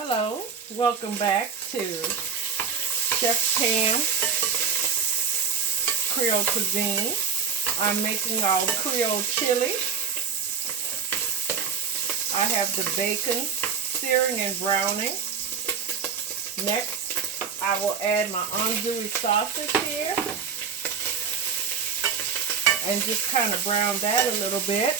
Hello, welcome back to Chef Pam Creole Cuisine. I'm making our Creole Chili. I have the bacon searing and browning. Next, I will add my andouille sausage here and just kind of brown that a little bit.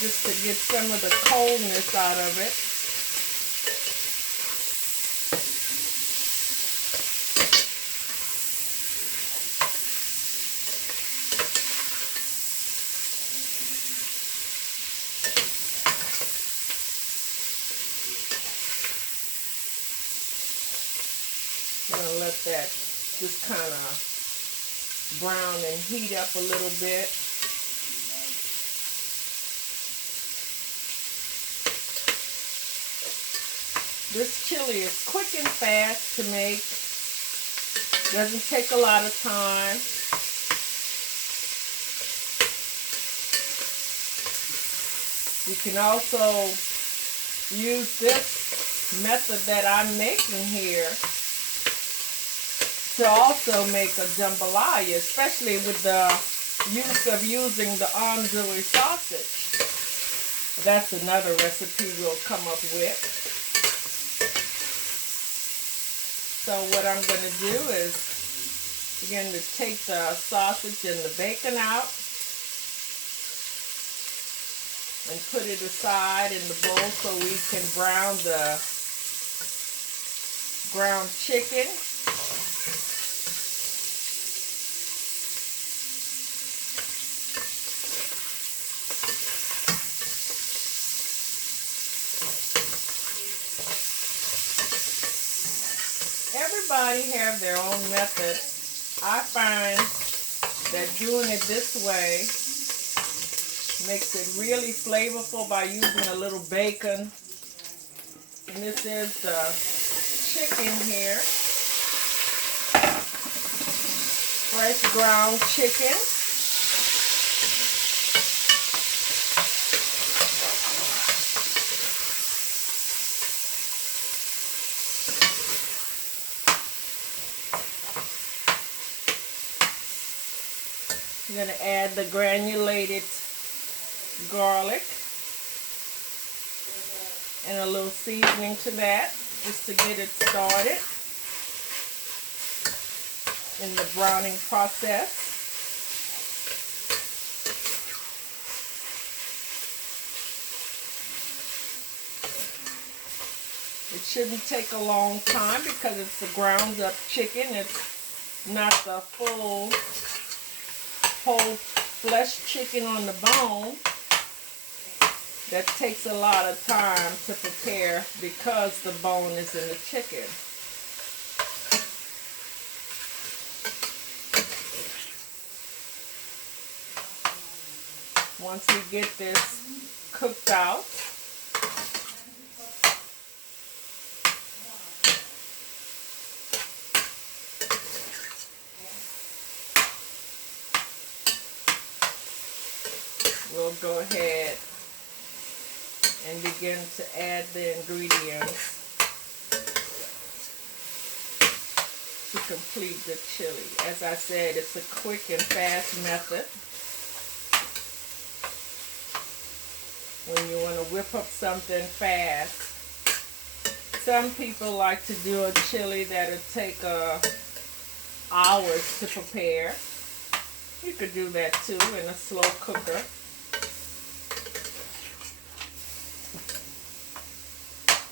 Just to get some of the coldness out of it. I'm going to let that just kind of brown and heat up a little bit. This chili is quick and fast to make. Doesn't take a lot of time. You can also use this method that I'm making here to also make a jambalaya, especially with the use of using the andouille sausage. That's another recipe we'll come up with. So what I'm going to do is begin to take the sausage and the bacon out and put it aside in the bowl so we can brown the ground chicken. Everybody have their own method. I find that doing it this way makes it really flavorful by using a little bacon. And this is the chicken here. Fresh ground chicken. I'm going to add the granulated garlic and a little seasoning to that just to get it started in the browning process. It shouldn't take a long time because it's the ground up chicken. It's not the full whole flesh chicken on the bone. That takes a lot of time to prepare because the bone is in the chicken. Once we get this cooked out, we'll go ahead and begin to add the ingredients to complete the chili. As I said, it's a quick and fast method. When you want to whip up something fast. Some people like to do a chili that'll take hours to prepare. You could do that too in a slow cooker.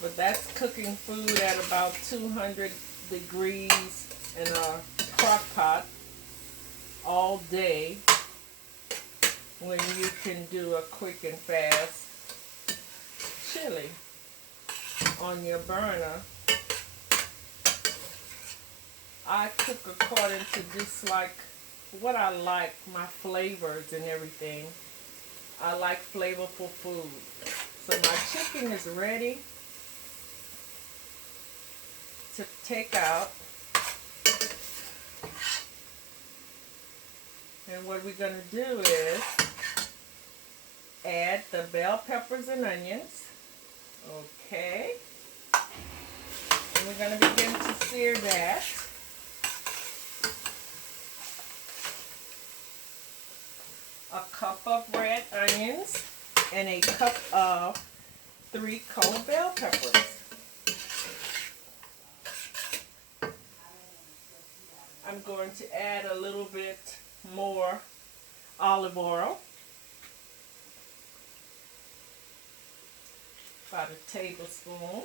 But that's cooking food at about 200 degrees in a crock pot all day when you can do a quick and fast chili on your burner. I cook according to just like what I like, my flavors and everything. I like flavorful food. So my chicken is ready to take out. And what we're going to do is add the bell peppers and onions. Okay. And we're going to begin to sear that. A cup of red onions and a cup of 3 colored bell peppers. I'm going to add a little bit more olive oil. About a tablespoon.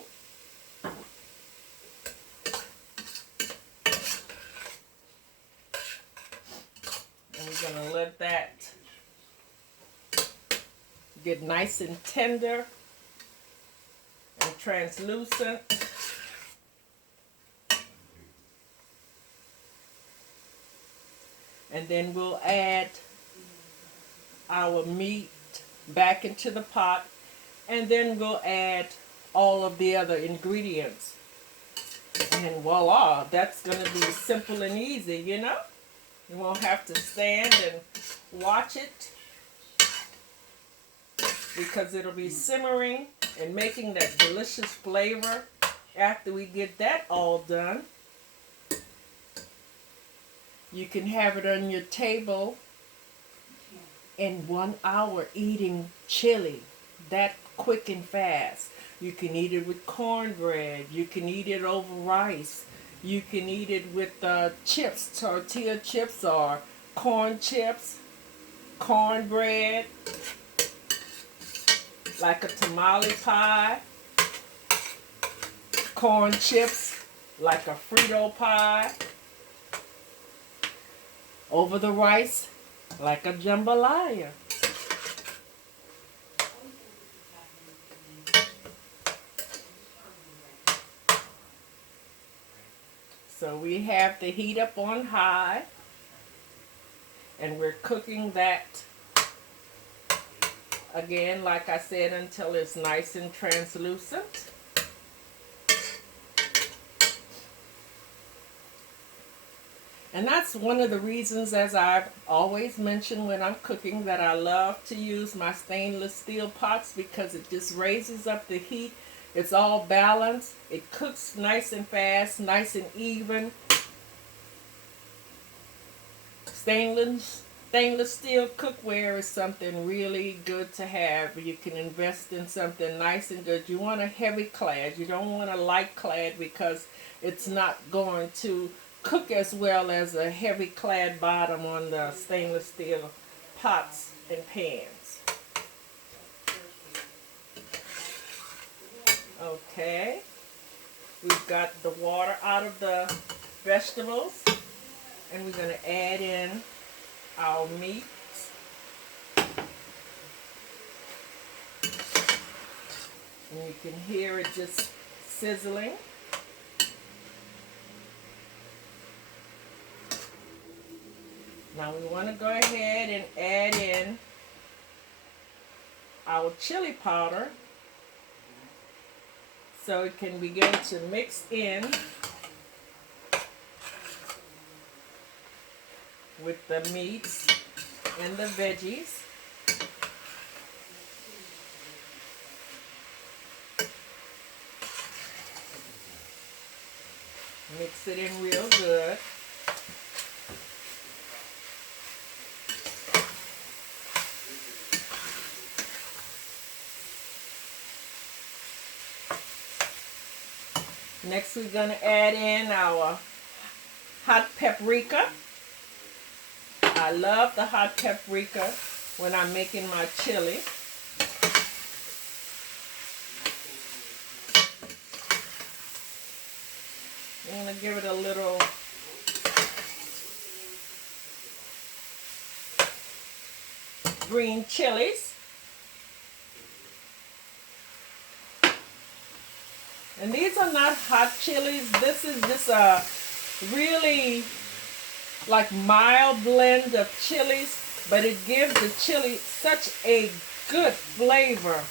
And we're going to let that get nice and tender and translucent. And then we'll add our meat back into the pot, and then we'll add all of the other ingredients. And voila, that's going to be simple and easy, you know? You won't have to stand and watch it, because it'll be simmering and making that delicious flavor. After we get that all done, you can have it on your table in 1 hour eating chili. That quick and fast. You can eat it with cornbread. You can eat it over rice. You can eat it with chips, tortilla chips or corn chips, cornbread, like a tamale pie, corn chips, like a Frito pie, over the rice, like a jambalaya. So we have the heat up on high, and we're cooking that again, like I said, until it's nice and translucent. And that's one of the reasons, as I've always mentioned when I'm cooking, that I love to use my stainless steel pots, because it just raises up the heat. It's all balanced. It cooks nice and fast, nice and even. Stainless steel cookware is something really good to have. You can invest in something nice and good. You want a heavy clad. You don't want a light clad, because it's not going to cook as well as a heavy clad bottom on the stainless steel pots and pans. Okay, we've got the water out of the vegetables, and we're going to add in our meat. And you can hear it just sizzling. Now we want to go ahead and add in our chili powder, so it can begin to mix in with the meats and the veggies. Mix it in real good. Next, we're going to add in our hot paprika. I love the hot paprika when I'm making my chili. I'm going to give it a little green chilies. And these are not hot chilies. This is just a really like mild blend of chilies, but it gives the chili such a good flavor.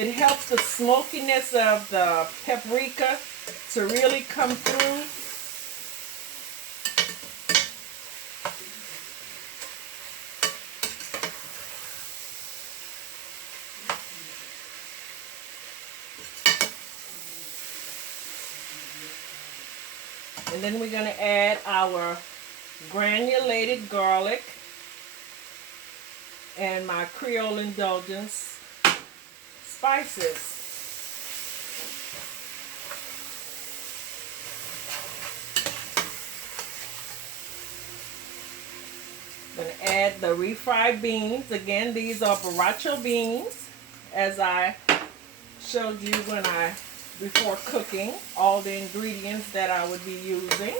It helps the smokiness of the paprika to really come through. And then we're going to add our granulated garlic and my Creole Indulgence spices. I'm going to add the refried beans. Again, these are borracho beans, as I showed you before cooking, all the ingredients that I would be using.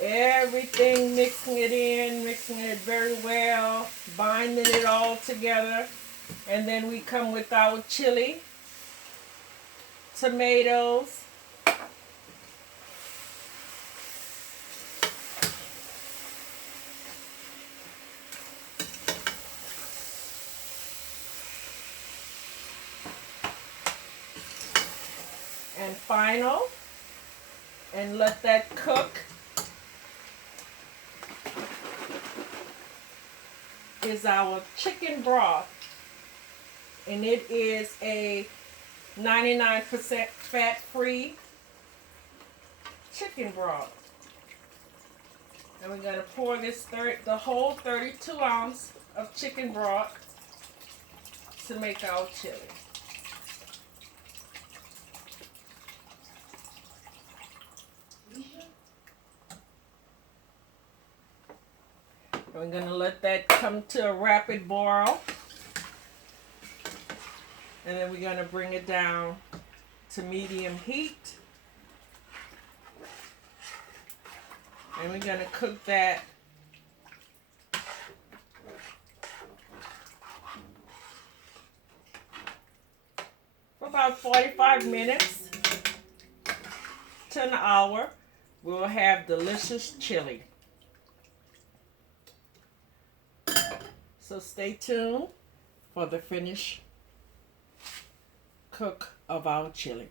Everything, mixing it very well, binding it all together. And then we come with our chili, tomatoes, and final, and let that cook. Is our chicken broth, and it is a 99% fat-free chicken broth. And we're going to pour the whole 32 ounce of chicken broth to make our chili. We're going to let that come to a rapid boil. And then we're going to bring it down to medium heat. And we're going to cook that for about 45 minutes to an hour. We'll have delicious chili. So stay tuned for the finished cook of our chili.